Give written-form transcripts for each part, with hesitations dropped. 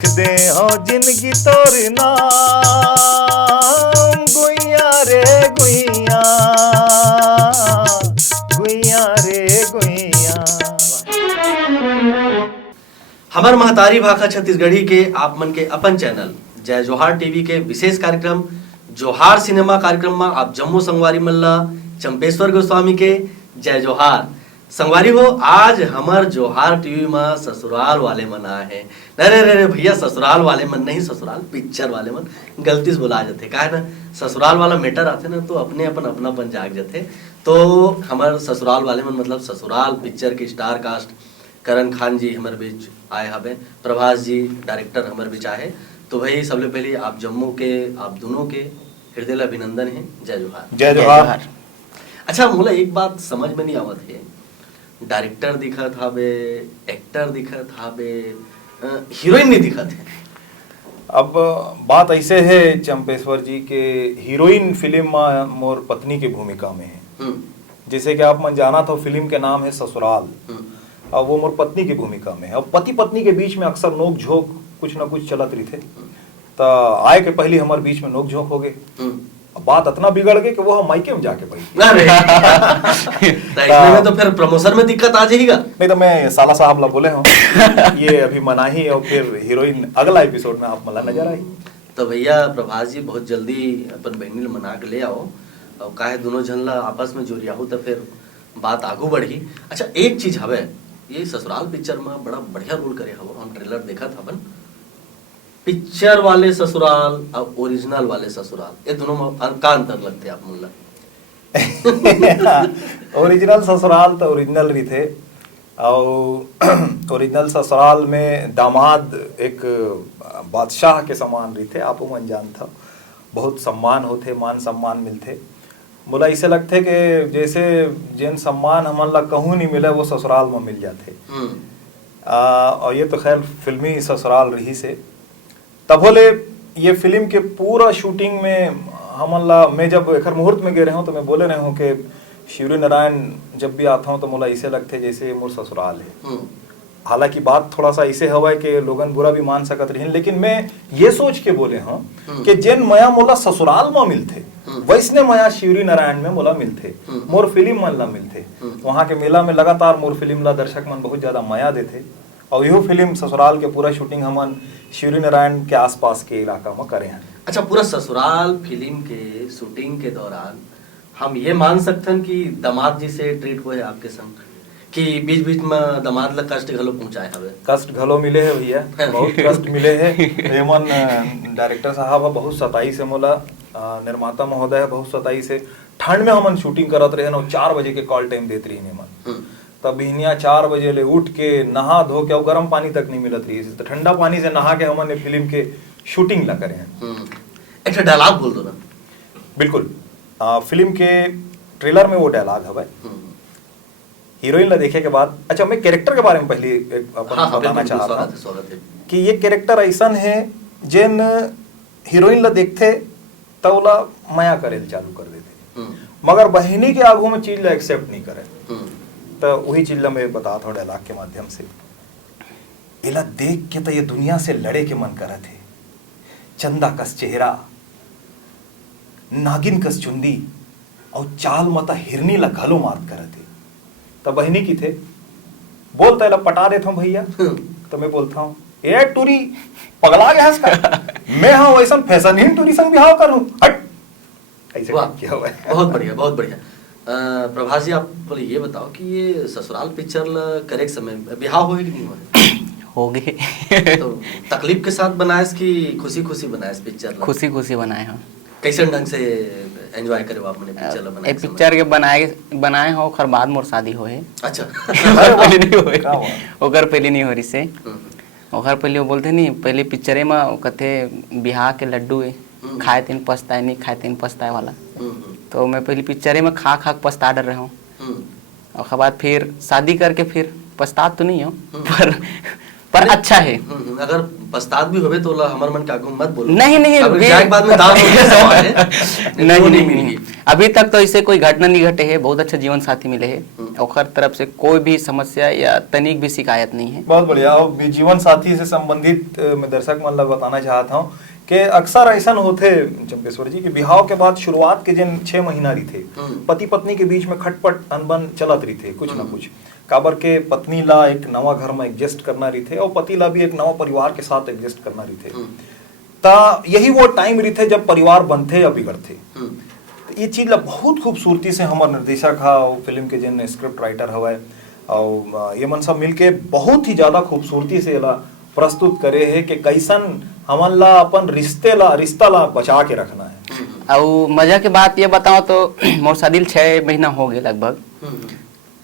दे हो जिंदगी तोर नाम गुइया रे गुइया गुइया रे गुइया। हमार महतारी भाषा छत्तीसगढ़ी के आप मन के अपन चैनल जय जोहार टीवी के विशेष कार्यक्रम जोहार सिनेमा कार्यक्रम में आप जम्मू संगवारी मल्ला चंपेश्वर गोस्वामी के जय जोहार। संगवारी हो आज हमार जोहार टीवी में ससुराल वाले मन आए हैं। अरे रे भैया ससुराल वाले मन नहीं, ससुराल पिक्चर वाले मन गलती से बुला जाते का है ना, ससुराल वाला मैटर आते ना तो अपने अपनापन जाग जाते। तो हमार ससुराल वाले मन मतलब ससुराल पिक्चर के स्टार कास्ट करण खान जी हमारे बीच आए हवे, प्रभास जी डायरेक्टर हमारे बीच आए। तो भाई सबसे पहले आप जम्मू के आप दोनों के हृदय अभिनंदन है, जय जोहार। जय जोहार। अच्छा मोला एक बात समझ में नहीं आवत है, डायरेक्टर दिखत हवे, एक्टर दिखत हवे, हीरोइन नहीं दिखत है। अब बात ऐसे है चंपेश्वर जी के हीरोइन फिल्म में मोर पत्नी की भूमिका में है। जैसे कि आप मन जाना था फिल्म के नाम है ससुराल, अब वो मोर पत्नी की भूमिका में है। अब पति पत्नी के बीच में अक्सर नोक झोंक कुछ ना कुछ चलत रही थे, तो आए के पहले हमारे बीच में नोक झोंक हो गए। बात इतना बिगड़ गई कि वो हम मायके में जाके बैठ में तो फिर प्रमोशन में दिक्कत आ जाएगा। नहीं तो मैं साला साहब ला बोले हूँ ये अभी मनाही और फिर हीरोइन अगला एपिसोड में आप मला नजर आई। तो भैया प्रभास जी बहुत जल्दी अपन बहनी मना के ले आओ और काहे दोनों जन ला आपस में जोड़िया हो तो फिर बात आगू बढ़ी। अच्छा एक चीज हवे, ये ससुराल पिक्चर में बड़ा बढ़िया रोल करे हवो, हम ट्रेलर देखा था अपन। पिक्चर वाले ससुराल और ओरिजिनल वाले ससुराल ये दोनों में का अंतर लगते आप मुल्ला? ओरिजिनल ससुराल तो ओरिजिनल रही थे और ओरिजिनल ससुराल में दामाद एक बादशाह के समान रही थे। आप मन जान था बहुत सम्मान होते, मान सम्मान मिलते। बोला ऐसे लगते कि जैसे जिन सम्मान हमन ला कहूँ नहीं मिले वो ससुराल में मिल जाते। और ये तो खैर फिल्मी ससुराल रही से तब बोले ये फिल्म के पूरा शूटिंग में हमन ला मैं जब एक मुहूर्त में गए रहे हूँ तो मैं बोले रहे हूँ कि शिवरी नारायण जब भी आता हूँ तो मोला ऐसे लगते जैसे मोर ससुराल है। हालांकि बात थोड़ा सा ऐसे हवा है कि लोगन बुरा भी मान सकत रही, लेकिन मैं ये सोच के बोले हूँ कि जिन मया मोला ससुराल में मिलते वैसने मया शिवरी नारायण में मोला मिलते, मोर फिल्म मन ला मिलते। वहाँ के मेला में लगातार मोर फिल्म ला दर्शक मन बहुत ज्यादा माया देते और यहो फिल्म ससुराल के पूरा शूटिंग हमन शिवरी नारायण के आसपास के इलाका में करे हैं। अच्छा पूरा ससुराल फिल्म के शूटिंग के दौरान हम ये मान सकते हैं कि दामाद जी से ट्रीट हुए आपके संग कि बीच बीच में दामाद ला कष्ट घलो पहुंचाए हवे? कष्ट घलो मिले है भैया, बहुत कष्ट मिले है। एमन डायरेक्टर साहब बहुत सताई से मोला, निर्माता महोदय बहुत सताई से ठंड में हमन शूटिंग करत रहे ना, 4 बजे के कॉल टाइम देत रही मन। तब बिहनिया 4 बजे ले उठ के नहा धो के गर्म पानी तक नहीं मिलत रही, तो ठंडा पानी से नहा के हमन फिल्म के शूटिंग ला करे हैं। एक डायलॉग बोल दो ना। बिल्कुल, फिल्म के ट्रेलर में वो डायलॉग है हीरोइन ला देखे के बाद। अच्छा मैं कैरेक्टर के बारे में पहले बताना चाहता हूँ कि ये कैरेक्टर ऐसा है जिन हीरोइन ला देखते तौला माया करे चालू कर देते, मगर बहनी के आगू में चीज ला एक्सेप्ट नहीं करे। तो वही चीज ला मैं बता था डायलॉग के माध्यम से। इला देख के तो ये दुनिया से लड़े के मन करत है, चंदा कस चेहरा, नागिन कस चुंदी और चाल मता हिरनी ला घलो मार्त करत है। तो बहनी की थे बोलता है पटा देता हूँ भैया। तो मैं बोलता हूँ ए टूरी पगला गया इसका, मैं हाँ वैसा फैशनहीन टूरी संग बिहाव करूं, हट। ऐसे क्या हुआ है? बहुत बढ़िया बहुत बढ़िया। प्रभास जी आप बोले ये बताओ कि ये ससुराल पिक्चर करे समय बिहाव हो कि नहीं हो गए? तो तकलीफ के साथ बनाए कि खुशी खुशी बनाए पिक्चर? खुशी खुशी बनाए हैं। कैसे ढंग से एंजॉय करे आपने पिक्चर ला बनाए? एक पिक्चर के बनाए हो ओकर बाद मोर शादी होए। अच्छा पहले नहीं होए, ओकर पहले नहीं हो रही से। ओकर पहले वो बोलते नहीं पहले पिक्चरे में कथे बिहार के लड्डू है खाए तीन पछताए नहीं खाए तीन पछताए वाला। तो मैं पहले पिक्चरे में खा खा पछता डर रहा हूँ, और बाद फिर शादी करके फिर पछता तो नहीं हो पर अच्छा है। अगर पछतात भी होवे तो हमार मन कागू मत बोलो। नहीं बाद में दाल हो गया सवाल है। नहीं अभी तक तो ऐसे कोई घटना नहीं घटे है, बहुत अच्छा जीवन साथी मिले है। ओकर तरफ से कोई भी समस्या या तनिक भी शिकायत नहीं है। बहुत बढ़िया। और जीवन साथी से संबंधित मैं दर्शक मन ला बताना चाहता हूँ कि अक्सर ऐसा होते चंपेश्वर जी कि बिहाव के बाद शुरुआत के जिन 6 महीना रही थे पति पत्नी के बीच में खटपट अनबन चलत रही थे कुछ ना कुछ, काबर के पत्नी ला एक नवा घर में एडजस्ट करना रही थे और पति ला भी एक नवा परिवार के साथ एडजस्ट करना रही थे। ता यही वो टाइम रही थे जब परिवार बनते या बिगड़ते। ये चीज ला बहुत खूबसूरती से हमारे निर्देशक हा और फिल्म के जिन स्क्रिप्ट राइटर हवा और ये मन सब मिलके बहुत ही ज्यादा खूबसूरती से ला प्रस्तुत करे है कि कैसन हमन ला अपन रिश्ता ला बचा के रखना है। और मजा के बात ये बताओ तो मोर शादी 6 महीना हो गए लगभग।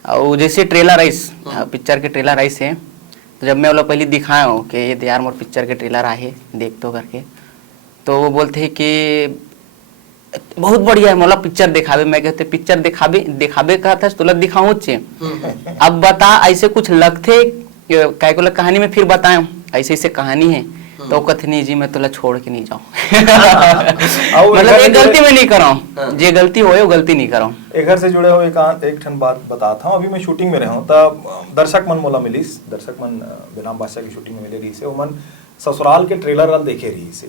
और जैसे ट्रेलर आइस पिक्चर के ट्रेलर आइस है तो जब मैं वो पहले दिखाया हूँ कि ये यार मोर पिक्चर के ट्रेलर आए देख तो करके, तो वो बोलते हैं कि बहुत बढ़िया है मोला पिक्चर दिखावे। मैं कहते पिक्चर दिखावे का था तुला दिखाऊं चे अब बता ऐसे कुछ लगते काय को कहानी में फिर बताए ऐसे ऐसे कहानी है तो कथनी जी मैं तुला छोड़ के नहीं जाऊं मतलब एक गलती में नहीं कराऊं, जे गलती होए वो गलती नहीं कराऊं। एक घर से जुड़े हुए एक ठन बात बताता हूँ। अभी मैं शूटिंग में रहा हूँ तब दर्शक मन मोला मिलिस, दर्शक मन बेनाम बादशाह की शूटिंग में मिले रही से, वो मन ससुराल के ट्रेलर वाल देखे रही से।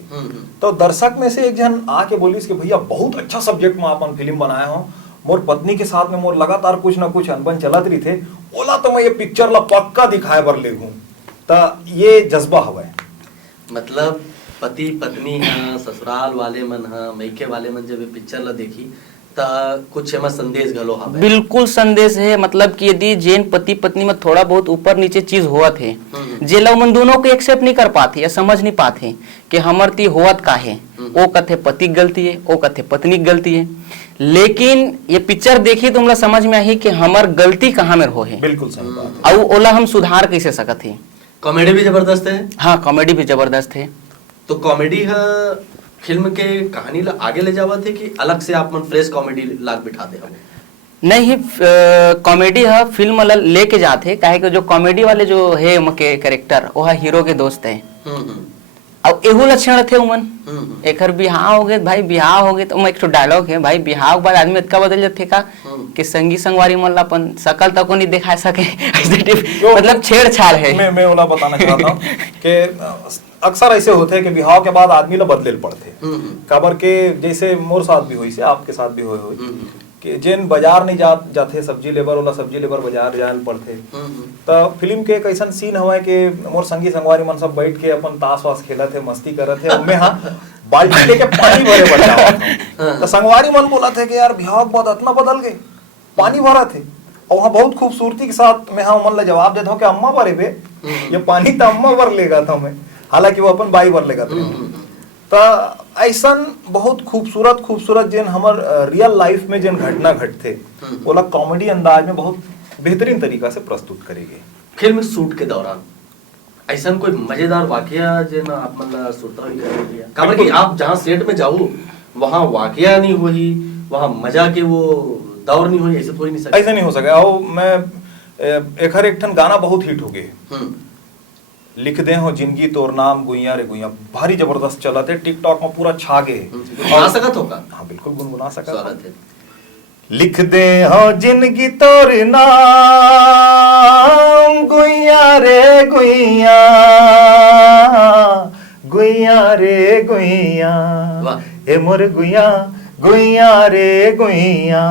तो दर्शक में से एक जन आके बोलिस कि भैया बहुत अच्छा सब्जेक्ट में अपन फिल्म बनाया हो, मोर पत्नी के साथ में मोर लगातार कुछ ना कुछ अनबन चलत रही थे, बोला तो मैं ये पिक्चर ला पक्का दिखाए बर ले हूँ। तो ये जज्बा हवा है, मतलब पति पत्नी हाँ ससुराल वाले मन हाँ मैके वाले मन जब पिक्चर ला देखी ता कुछ एमा संदेश घलो हवे। बिल्कुल संदेश है, मतलब कि यदि जेन पति पत्नी में थोड़ा बहुत ऊपर नीचे चीज हुआ थे जे लोग मन दोनों को एक्सेप्ट नहीं कर पाते या समझ नहीं पाते कि हमर ती होवत का है, वो कथे पति की गलती है, वो कथे पत्नी की गलती है। लेकिन ये पिक्चर देखी तो हमरा समझ में आई कि हमार गलती कहाँ में हो है। बिल्कुल सही बात है। और ओला हम सुधार कैसे सकत है। कॉमेडी भी जबरदस्त है। हाँ कॉमेडी भी जबरदस्त है। तो कॉमेडी है फिल्म के कहानी ला आगे ले जावा थे कि अलग से आप मन फ्रेश कॉमेडी लाग बिठा दे हमें? नहीं कॉमेडी है फिल्म वाला लेके जाते काहे कि जो कॉमेडी वाले जो है उनके कैरेक्टर वो है हीरो के दोस्त है। अब एहू लक्षण थे उमन एक बिहाव हो गए भाई, बिहाव हो गए तो एक डायलॉग है भाई बिहाव के बाद आदमी इतना बदल जाते का कि संगी संगवारी मन अपन सकल तक नहीं दिखा सके मतलब छेड़छाड़ है। मैं ओला बताना चाहता हूँ कि अक्सर ऐसे होते हैं कि बिहाव के बाद आदमी ला बदले पड़ते, काबर के जैसे मोर साथ भी हुई से आपके साथ भी हुई कि जिन बाजार नहीं जाते सब्जी लेबर वाला सब्जी लेबर बाजार जाए पड़ते। तो फिल्म के एक ऐसा सीन हुआ है कि मोर संगी संगवारी मन सब बैठ के अपन ताश वाश खेलत है मस्ती करत है, मैं हाँ बाल्टी लेके पानी भरे बढ़ जाओ तो संगवारी मन बोला थे कि यार बिहाव के बाद इतना बदल गए, पानी भरा थे। और वहाँ बहुत खूबसूरती के साथ मैं हाँ मन ला जवाब देता हूँ कि अम्मा भरे बे ये पानी तो अम्मा भर लेगा था मैं, हालांकि वो अपन बाई भर लेगा तो ऐसा बहुत खूबसूरत जिन हमर रियल लाइफ में जिन घटना घटते बोला कॉमेडी अंदाज में बहुत बेहतरीन तरीका से प्रस्तुत करेंगे। फिल्म शूट के दौरान ऐसा कोई मजेदार वाकया जिन आप मतलब सुनता हुई करेंगे काबर कि आप जहाँ सेट में जाओ वहाँ वाकया नहीं हुई, वहाँ मजा के वो दौर नहीं हुई, ऐसे तो ही नहीं सकता। ऐसा नहीं हो सका। और मैं एक ठन गाना बहुत हिट हो गए लिख दे हो जिंदगी तोर नाम गुइया रे गुइया, भारी जबरदस्त चला थे टिकटॉक में पूरा छा गए। गुनगुना सकत होगा? हाँ बिल्कुल गुनगुना सकत। स्वागत है। लिख दे हो जिंदगी तोर नाम गुइया रे गुइया, गुइया रे गुइया ए मोर गुइया गुइया रे गुइया।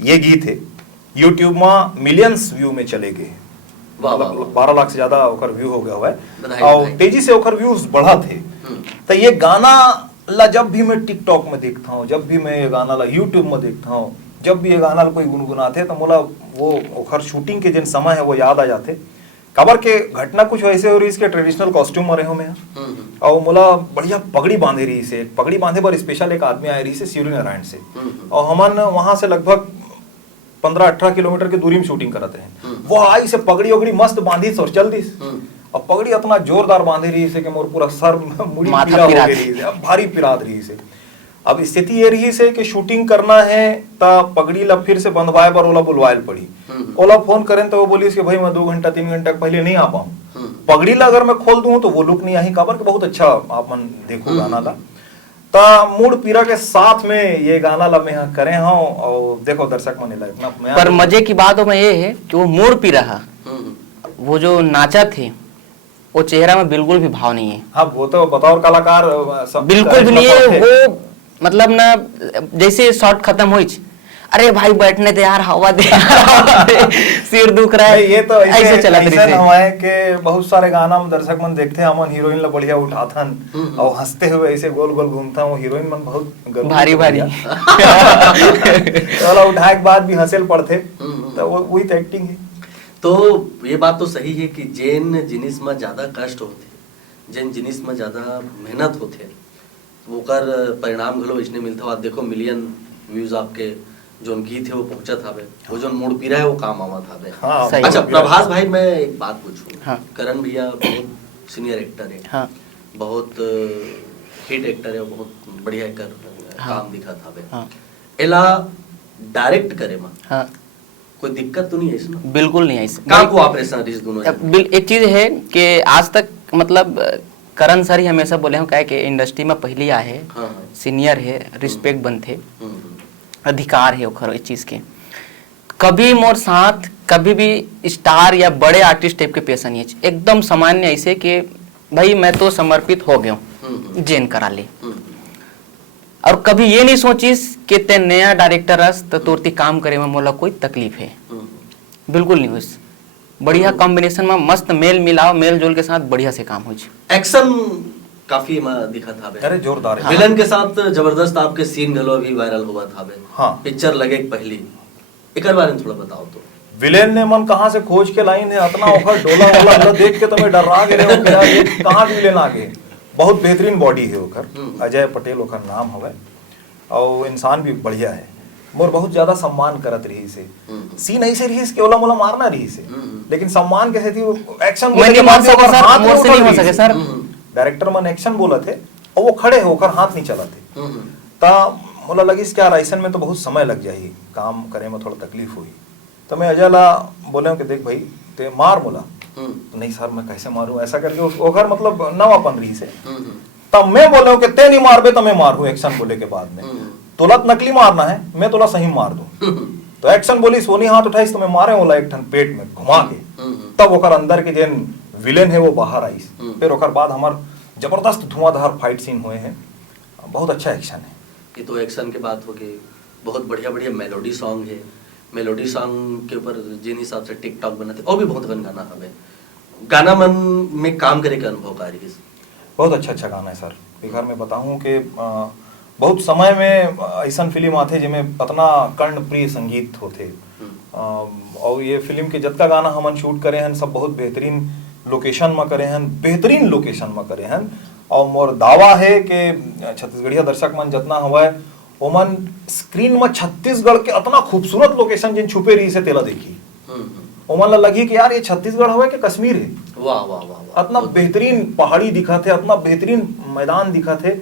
ये गीत है यूट्यूब में मिलियंस व्यू में चले गए, 12 लाख से ज्यादा ओकर व्यू हो गया हुआ है और तेजी से ओकर व्यूज बढ़ा थे। तो ये गाना ला जब भी मैं टिकटॉक में देखता हूँ, जब भी मैं ये गाना ला यूट्यूब में देखता हूँ, जब भी ये गाना ला कोई गुनगुनाते तो मोला वो ओकर शूटिंग के जिन समय है वो याद आ जाते। काबर के घटना कुछ वैसे हो रही इसके ट्रेडिशनल कॉस्ट्यूम में रहे हो मैं और मोला बढ़िया पगड़ी बांधे रही से, पगड़ी बांधे पर स्पेशल एक आदमी आए रही से शिवरी नारायण से और हमन वहां से लगभग 15-18 किलोमीटर की दूरी में शूटिंग करते हैं। वो आई से पगड़ी वगड़ी मस्त बांधी और चल दी और पगड़ी इतना जोरदार बांधे रही से कि मोर पूरा सर मुड़ी पीला हो गई रही से, भारी पिरात रही से। अब स्थिति ये रही से कि शूटिंग करना है ता पगड़ी ला फिर से बंधवाए पर ओला बुलवायल पड़ी। ओला फोन करें तो वो बोली कि भाई मैं 2 घंटा 3 घंटा पहले नहीं आ पाऊँ। पगड़ी ला अगर मैं खोल दूं तो वो लुक नहीं आई, काबर के बहुत अच्छा आप मन देखो गाना ला। ता मूड पीरा के साथ में ये गाना ला मैं करे हूँ और देखो दर्शक मन ला इतना पर मजे की बात में ये है कि वो मोड़ पी रहा, वो जो नाचा थे वो चेहरा में बिल्कुल भी भाव नहीं है। हाँ वो तो बतौर कलाकार बिल्कुल भी नहीं है वो, मतलब ना जैसे शॉट खत्म हुई, अरे भाई बैठने दे यार, हवा दे, हवा दे, सिर दुख रहा है, ये तो ऐसे चला हमारे के बहुत सारे गाना में दर्शक मन देखते हैं, हमन हीरोइन ला बढ़िया उठाथन और हंसते हुए ऐसे गोल गोल घूमता हूँ, हीरोइन मन बहुत भारी भारी वाला उठाए के बाद भी हंसेल पड़ते, तो वही तो एक्टिंग है। तो ये बात तो सही है कि जेन जिनिस में ज्यादा कष्ट होते, जेन जिनिस में ज्यादा मेहनत होते, वो कर परिणाम घलो इसने मिलता। आप देखो मिलियन व्यूज आपके जो गीत है वो पहुंचत हवे, वो जो मूड पीरा है वो काम आवत हवे। हाँ, अच्छा प्रभास भाई, मैं एक बात पूछूं। हाँ। करण भैया बहुत सीनियर एक्टर है, हाँ। बहुत हिट एक्टर है, बहुत बढ़िया कर हाँ। काम दिखा था। हाँ। एला डायरेक्ट करे में हाँ। कोई दिक्कत तो नहीं है इसमें? बिल्कुल नहीं है इसमें। काम को ऑपरेशन इस दोनों एक चीज है कि आज तक मतलब करण सर ही हमेशा बोले हम, क्या कि इंडस्ट्री में पहली आए है, हाँ। सीनियर है, रिस्पेक्ट बनते, अधिकार है ओखर इस चीज के। कभी मोर साथ कभी भी स्टार या बड़े आर्टिस्ट टाइप के पेशा नहीं है, एकदम सामान्य ऐसे कि भाई मैं तो समर्पित हो गया जेन करा ले, और कभी ये नहीं सोचिस कि ते नया डायरेक्टर हस तो तोरती काम करे में मोला कोई तकलीफ है, बिल्कुल नहीं हुई। बढ़िया कॉम्बिनेशन में मस्त मेल मिलाओ, मेल जोल के साथ बढ़िया से काम हो। एक्शन काफी दिखा था। अरे जोरदार है। विलन के साथ जबरदस्त आपके सीन गलो भी वायरल हुआ था। हाँ। पिक्चर लगे पहली, एक बारे में थोड़ा बताओ तो। विलेन ने मन कहाँ से खोज के लाइन है, इतना ओखर डोला वाला देख के तुम्हें डरा गए हो कि यार ये कहाँ विलेन आ गए। बहुत बेहतरीन बॉडी है ओखर, अजय पटेल ओखर नाम हवे, और इंसान भी बढ़िया है। मोर बहुत ज्यादा सम्मान करत रही से, सीन ऐसे रही के ओला मोला मारना रही से, लेकिन सम्मान कैसे थी, एक्शन मैं नहीं मान सके सर, मोर से नहीं हो सके सर। डायरेक्टर मन एक्शन बोला थे और वो खड़े होकर हाथ नहीं चलाते, ता मोला लगी क्या राइसन में तो बहुत समय लग जाही, काम करे में थोड़ा तकलीफ हुई। तो मैं अजय ला बोले कि देख भाई ते मार मोला, नहीं सर मैं कैसे मारूं, ऐसा करके ओखर मतलब नवापन रही से। तब मैं बोले कि ते नहीं मारबे तो मैं मारू, एक्शन बोले के बाद में तुला नकली मारना है, मैं तुला सही मार दूं। तो एक्शन बोली सोनी हाथ उठाई तो मैं मारे होला एक ठन पेट में घुमा के, तब ओकर अंदर के जेन विलेन है वो बाहर आई। फिर ओकर बाद हमार जबरदस्त धुआंधार फाइट सीन हुए हैं, बहुत अच्छा एक्शन है। ये तो एक्शन के बात हो गई, बहुत बढ़िया बढ़िया मेलोडी सॉन्ग है। मेलोडी सॉन्ग के ऊपर जिन हिसाब से टिकटॉक बनाते और भी बहुत गन गाना हमें गाना मन में काम करे के अनुभव कारी है। बहुत अच्छा गाना है सर। एक बार मैं बताऊं कि बहुत समय में ऐसा फिल्म आते जिनमें इतना कर्णप्रिय संगीत होते, और ये फिल्म के जितना गाना हमन शूट करे हैं सब बहुत बेहतरीन लोकेशन में करे हैं, बेहतरीन लोकेशन में करे हैं। और मोर दावा है कि छत्तीसगढ़िया दर्शक मन जितना हुआ है ओमन स्क्रीन में छत्तीसगढ़ के इतना खूबसूरत लोकेशन जिन छुपे रही से तेला देखी, ओमन ला लगी कि यार ये छत्तीसगढ़ हुआ कि कश्मीर है। वाह वाह वाह, इतना बेहतरीन पहाड़ी दिखा थे, इतना बेहतरीन मैदान दिखा थे।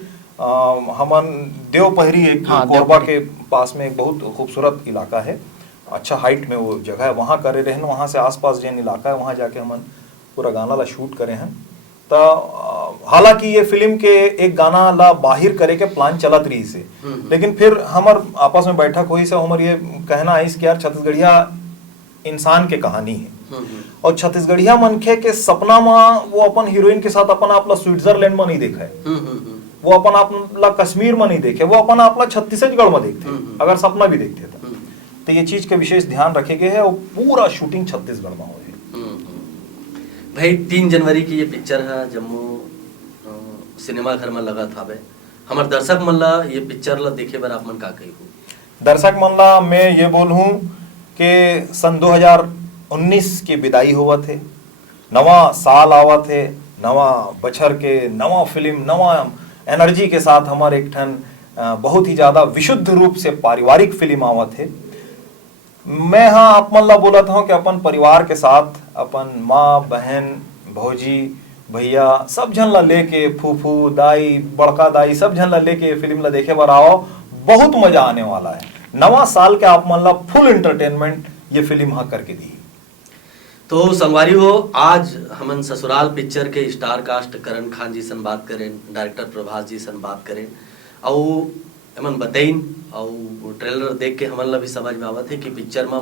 हमन देवपहरी एक कोरबा के पास में एक बहुत खूबसूरत इलाका है, अच्छा हाइट में वो जगह है, वहाँ करे रहे, वहाँ से आसपास जिन इलाका है वहाँ जाके हमन पूरा गाना ला शूट करे हैं। तो हालांकि ये फिल्म के एक गाना ला बाहर करे के प्लान चलत रही से, लेकिन फिर हमार आपस में बैठक हुई से हमार ये कहना आई कि यार छत्तीसगढ़िया इंसान के कहानी है, और छत्तीसगढ़िया मनखे के सपना में वो अपन हीरोइन के साथ अपन आपला स्विट्जरलैंड में नहीं देखा है, वो अपन आपला कश्मीर में नहीं देखे, वो अपन आपला छत्तीसगढ़ में देखते अगर सपना भी देखते तो ये चीज के विशेष ध्यान रखे गए है और पूरा शूटिंग छत्तीसगढ़ में हो। भाई 3 जनवरी की ये पिक्चर है जम्मू सिनेमा घर में लगा था। हमारे दर्शक मन ला ये पिक्चर ला देखे बार आप मन का कही हो? दर्शक मन ला मैं ये बोलूं कि सन 2019 की विदाई हुआ थे, नवा साल आवा थे, नवा बछर के नवा फिल्म नवा एनर्जी के साथ हमारे एक ठन बहुत ही ज्यादा विशुद्ध रूप से पारिवारिक फिल्म आवा थे। मैं हाँ आप मन ला बोला था कि अपन परिवार के साथ अपन माँ बहन भौजी भैया सब जन ला लेके, फूफू दाई बड़का दाई सब जन ला लेके फिल्म ला देखे बार आओ, बहुत मजा आने वाला है। नवा साल के आप मन ला फुल एंटरटेनमेंट ये फिल्म हाँ करके दी। तो संगवारी हो, आज हमन ससुराल पिक्चर के स्टार कास्ट करण खान जी सन बात करें, डायरेक्टर प्रभास जी सन बात करें, और एमन बताइन और ट्रेलर देख के हमन ला भी समझ में आवत है कि पिक्चर में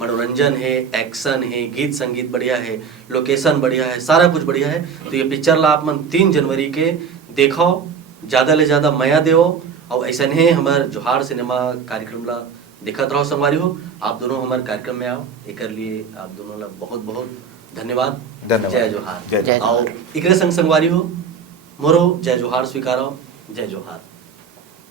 मनोरंजन है, एक्शन है, गीत संगीत बढ़िया है, लोकेशन बढ़िया है, सारा कुछ बढ़िया है। तो ये पिक्चर ला आप मन 3 जनवरी के देखो, ज़्यादा ले ज़्यादा माया देओ और ऐसा नहीं हमारे जोहार सिनेमा कार्यक्रम ला देखत रहो संगवारी हो। आप दोनों हमारे कार्यक्रम में आओ, एक लिए आप दोनों ला बहुत बहुत धन्यवाद। जय जोहार। जय जोहार। और एक संग संगवारी हो मोरो जय जोहार स्वीकारो। जय जोहार।